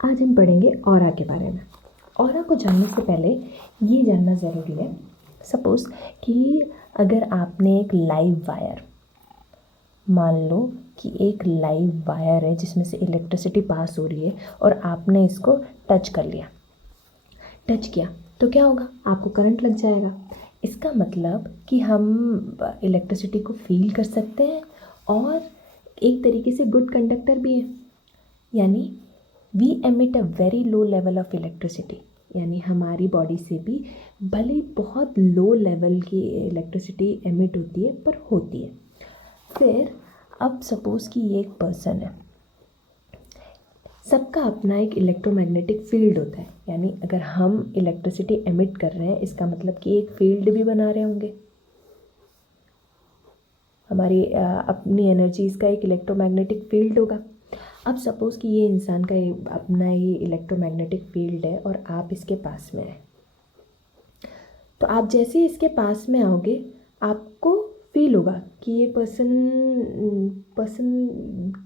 आज हम पढ़ेंगे ऑरा के बारे में। ऑरा को जानने से पहले ये जानना ज़रूरी है, सपोज़ कि अगर आपने एक लाइव वायर, मान लो कि एक लाइव वायर है जिसमें से इलेक्ट्रिसिटी पास हो रही है और आपने इसको टच किया तो क्या होगा? आपको करंट लग जाएगा। इसका मतलब कि हम इलेक्ट्रिसिटी को फील कर सकते हैं और एक तरीके से गुड कंडक्टर भी है। यानी we emit a very low level of electricity, यानी हमारी बॉडी से भी भले बहुत लो लेवल की इलेक्ट्रिसिटी एमिट होती है पर होती है। फिर अब सपोज़ कि ये एक पर्सन है, सबका अपना एक इलेक्ट्रोमैग्नेटिक फील्ड होता है। यानी अगर हम इलेक्ट्रिसिटी एमिट कर रहे हैं इसका मतलब कि एक फील्ड भी बना रहे होंगे। हमारी अपनी एनर्जीज़ का एक इलेक्ट्रोमैग्नेटिक फील्ड होगा। अब सपोज़ कि ये इंसान का अपना ही इलेक्ट्रोमैग्नेटिक फील्ड है और आप इसके पास में हैं, तो आप जैसे ही इसके पास में आओगे आपको फील होगा कि ये पर्सन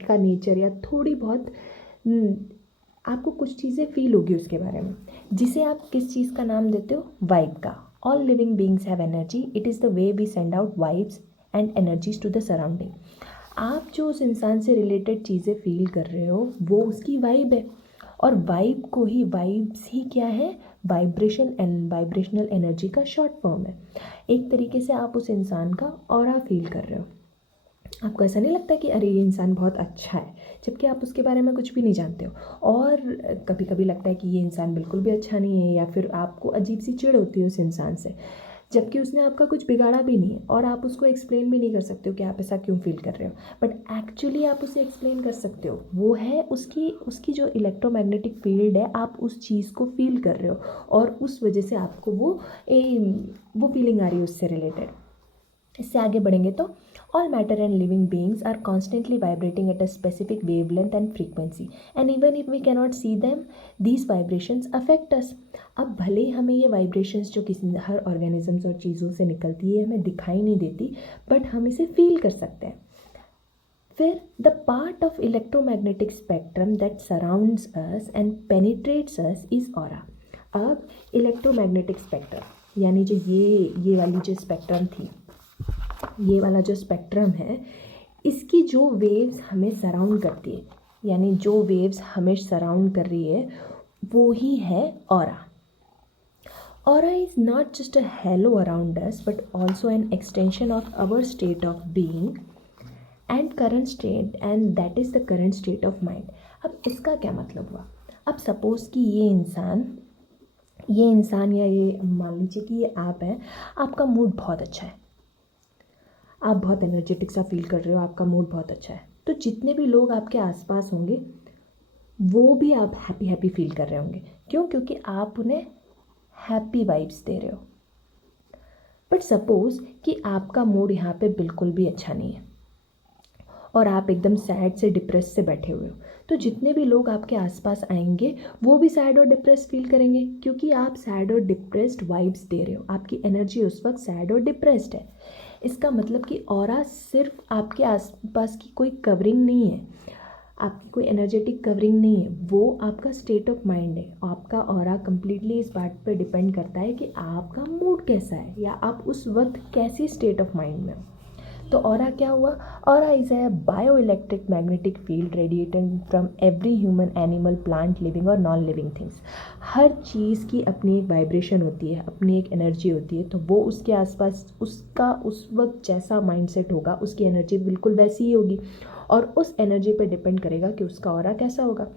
का नेचर या थोड़ी बहुत आपको कुछ चीज़ें फील होगी उसके बारे में, जिसे आप किस चीज़ का नाम देते हो? वाइब का। All living beings have energy, it is the way we send out vibes and energies to the surrounding. आप जो उस इंसान से रिलेटेड चीज़ें फील कर रहे हो वो उसकी वाइब है, और वाइब्स ही क्या है? वाइब्रेशन एंड वाइब्रेशनल एनर्जी का शॉर्ट फॉर्म है। एक तरीके से आप उस इंसान का ऑरा फील कर रहे हो। आपको ऐसा नहीं लगता कि अरे ये इंसान बहुत अच्छा है, जबकि आप उसके बारे में कुछ भी नहीं जानते हो? और कभी कभी लगता है कि ये इंसान बिल्कुल भी अच्छा नहीं है, या फिर आपको अजीब सी चिढ़ होती है उस इंसान से, जबकि उसने आपका कुछ बिगाड़ा भी नहीं है और आप उसको एक्सप्लेन भी नहीं कर सकते हो कि आप ऐसा क्यों फील कर रहे हो। बट एक्चुअली आप उसे एक्सप्लेन कर सकते हो। वो है उसकी जो इलेक्ट्रोमैग्नेटिक फील्ड है, आप उस चीज़ को फील कर रहे हो और उस वजह से आपको वो फीलिंग आ रही है उससे रिलेटेड। इससे आगे बढ़ेंगे तो all matter and living beings are constantly vibrating at a specific wavelength and frequency, and even if we cannot see them, these vibrations affect us. अब भले ही हमें ये वाइब्रेशंस जो किसी हर ऑर्गेनिजम्स और चीज़ों से निकलती है हमें दिखाई नहीं देती, बट हम इसे फील कर सकते हैं। फिर the part of electromagnetic spectrum that surrounds us and penetrates us is aura. अब इलेक्ट्रोमैग्नेटिक स्पेक्ट्रम यानी जो ये वाली जो स्पेक्ट्रम थी, ये वाला जो स्पेक्ट्रम है, इसकी जो वेव्स हमें सराउंड करती है, यानी जो वेव्स हमें सराउंड कर रही है वो ही है aura. Aura is not just a halo around us but also an extension of our state of being and current state, and that is the current state of mind. अब इसका क्या मतलब हुआ? अब सपोज़ कि ये इंसान या ये मान लीजिए कि ये आप है, आपका मूड बहुत अच्छा है, आप बहुत एनर्जेटिक सा फील कर रहे हो, आपका मूड बहुत अच्छा है, तो जितने भी लोग आपके आसपास होंगे वो भी आप हैप्पी हैप्पी फील कर रहे होंगे। क्यों? क्योंकि आप उन्हें हैप्पी वाइब्स दे रहे हो। बट सपोज़ कि आपका मूड यहाँ पे बिल्कुल भी अच्छा नहीं है और आप एकदम सैड से डिप्रेस से बैठे हुए हो, तो जितने भी लोग आपके आसपास आएंगे वो भी सैड और डिप्रेस फील करेंगे, क्योंकि आप सैड और डिप्रेस्ड वाइब्स दे रहे हो। आपकी एनर्जी उस वक्त सैड और डिप्रेस्ड है। इसका मतलब कि ऑरा सिर्फ आपके आसपास की कोई कवरिंग नहीं है, आपकी कोई एनर्जेटिक कवरिंग नहीं है, वो आपका स्टेट ऑफ माइंड है। आपका ऑरा कम्प्लीटली इस बात पर डिपेंड करता है कि आपका मूड कैसा है या आप उस वक्त कैसी स्टेट ऑफ माइंड में हो। तो ऑरा क्या हुआ? Aura is a bio electric magnetic field radiating from every human, animal, plant, living और नॉन लिविंग थिंग्स। हर चीज़ की अपनी एक वाइब्रेशन होती है, अपनी एक एनर्जी होती है, तो वो उसके आसपास उसका उस वक्त जैसा माइंडसेट होगा उसकी एनर्जी बिल्कुल वैसी ही होगी, और उस एनर्जी पर डिपेंड करेगा कि उसका ऑरा कैसा होगा।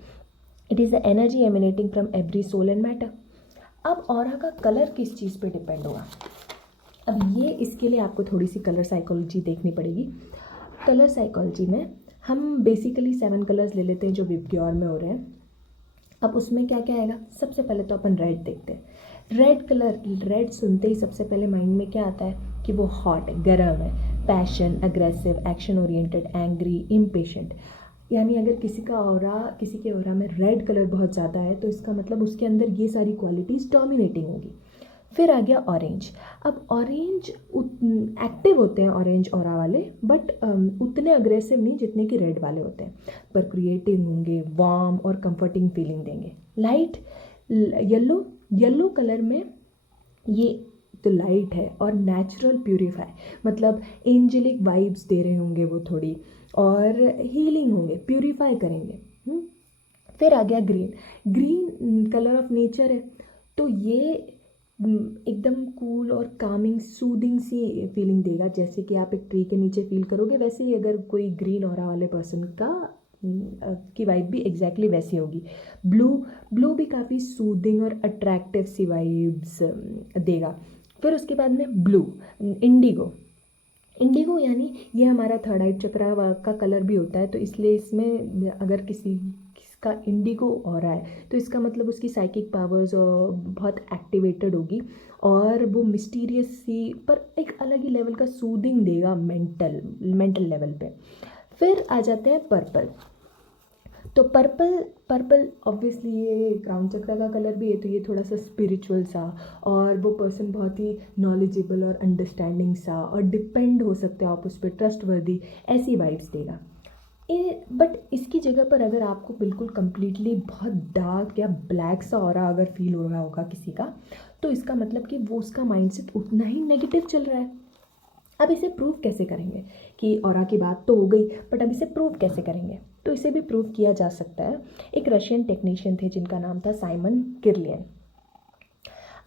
It is the energy emanating from every soul and matter. अब ऑरा का कलर किस चीज़ पे डिपेंड होगा? अब ये इसके लिए आपको थोड़ी सी कलर साइकोलॉजी देखनी पड़ेगी। कलर साइकोलॉजी में हम बेसिकली 7 कलर्स ले लेते हैं जो विबग्योर में हो रहे हैं। अब उसमें क्या क्या आएगा? सबसे पहले तो अपन रेड देखते हैं। रेड कलर, रेड सुनते ही सबसे पहले माइंड में क्या आता है? कि वो हॉट है, गर्म है, passion, aggressive, action oriented, angry, impatient. यानी अगर किसी के ऑरा में रेड कलर बहुत ज़्यादा है तो इसका मतलब उसके अंदर ये सारी क्वालिटीज़ डोमिनेटिंग होगी। फिर आ गया ऑरेंज। अब ऑरेंज एक्टिव होते हैं ऑरेंज ऑरा वाले, बट उतने अग्रेसिव नहीं जितने कि रेड वाले होते हैं, पर क्रिएटिव होंगे, वार्म और कंफर्टिंग फीलिंग देंगे। लाइट येलो, येलो कलर में ये तो लाइट है और नेचुरल प्यूरीफाई, मतलब एंजेलिक वाइब्स दे रहे होंगे वो थोड़ी, और हीलिंग होंगे, प्यूरीफाई करेंगे। फिर आ गया green. Green colour of nature है, तो ये एकदम कूल और कामिंग सूदिंग सी फीलिंग देगा, जैसे कि आप एक ट्री के नीचे फील करोगे, वैसे ही अगर कोई ग्रीन ऑरा वाले पर्सन का की वाइब भी एग्जैक्टली वैसी होगी। ब्लू, ब्लू भी काफ़ी सूदिंग और अट्रैक्टिव सी वाइब्स देगा। फिर उसके बाद में ब्लू, इंडिगो। इंडिगो यानी ये हमारा थर्ड आई चक्रा का कलर भी होता है, तो इसलिए इसमें अगर किसका इंडिगो हो रहा है तो इसका मतलब उसकी साइकिक पावर्स बहुत एक्टिवेटेड होगी, और वो मिस्टीरियस सी पर एक अलग ही लेवल का सूदिंग देगा मेंटल लेवल पे। फिर आ जाते हैं पर्पल। तो पर्पल, पर्पल ऑब्वियसली ये क्राउन चक्रा का कलर भी है, तो ये थोड़ा सा स्पिरिचुअल सा, और वो पर्सन बहुत ही नॉलेजेबल और अंडरस्टैंडिंग सा, और डिपेंड हो सकते हो आप उस पर, ट्रस्टवर्दी, ऐसी वाइब्स देगा। बट इसकी जगह पर अगर आपको बिल्कुल कंप्लीटली बहुत डार्क या ब्लैक सा ऑरा अगर फील हो रहा होगा किसी का, तो इसका मतलब कि वो उसका माइंडसेट उतना ही नेगेटिव चल रहा है। अब इसे प्रूव कैसे करेंगे कि ऑरा की बात तो हो गई, बट अब इसे प्रूव कैसे करेंगे? तो इसे भी प्रूव किया जा सकता है। एक रशियन टेक्नीशियन थे जिनका नाम था साइमन किरलियन।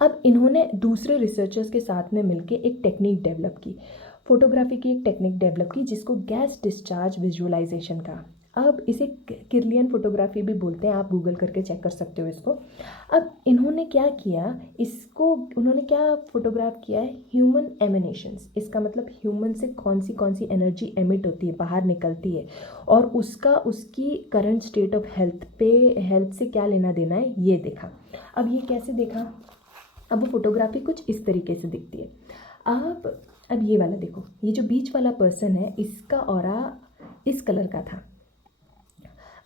अब इन्होंने दूसरे रिसर्चर्स के साथ में मिलकर एक टेक्निक डेवलप की, फोटोग्राफी की एक टेक्निक डेवलप की, जिसको गैस डिस्चार्ज विजुअलाइजेशन का। अब इसे किरलियन फोटोग्राफी भी बोलते हैं, आप गूगल करके चेक कर सकते हो इसको। अब इन्होंने क्या किया, इसको उन्होंने क्या फोटोग्राफ किया है, ह्यूमन एमिनेशंस। इसका मतलब ह्यूमन से कौन सी एनर्जी एमिट होती है, बाहर निकलती है, और उसका उसकी करंट स्टेट ऑफ हेल्थ से क्या लेना देना है, ये देखा। अब ये कैसे देखा, अब वो फोटोग्राफी कुछ इस तरीके से दिखती है। अब ये वाला देखो, ये जो बीच वाला पर्सन है इसका ऑरा इस कलर का था।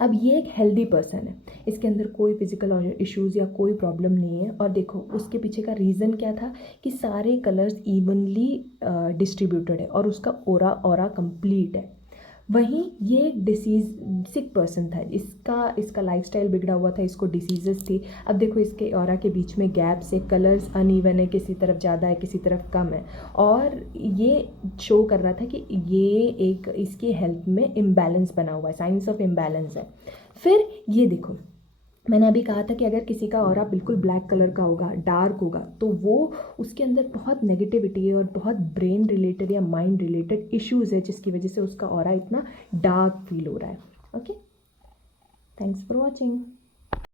अब ये एक हेल्दी पर्सन है, इसके अंदर कोई फिजिकल इश्यूज़ या कोई प्रॉब्लम नहीं है, और देखो उसके पीछे का रीज़न क्या था कि सारे कलर्स इवनली डिस्ट्रीब्यूटेड है और उसका ऑरा कंप्लीट है। वहीं ये एक डिसीज़ सिक पर्सन था, इसका लाइफस्टाइल बिगड़ा हुआ था, इसको डिसीजेस थी। अब देखो इसके ऑरा के बीच में गैप से कलर्स अनइवन है, किसी तरफ ज़्यादा है किसी तरफ कम है, और ये शो कर रहा था कि ये एक इसकी हेल्थ में इम्बैलेंस बना हुआ है, साइंस ऑफ इम्बैलेंस है। फिर ये देखो, मैंने अभी कहा था कि अगर किसी का ऑरा बिल्कुल ब्लैक कलर का होगा, डार्क होगा, तो वो उसके अंदर बहुत नेगेटिविटी है और बहुत ब्रेन रिलेटेड या माइंड रिलेटेड इश्यूज़ है, जिसकी वजह से उसका ऑरा इतना डार्क फील हो रहा है। Okay, thanks for watching.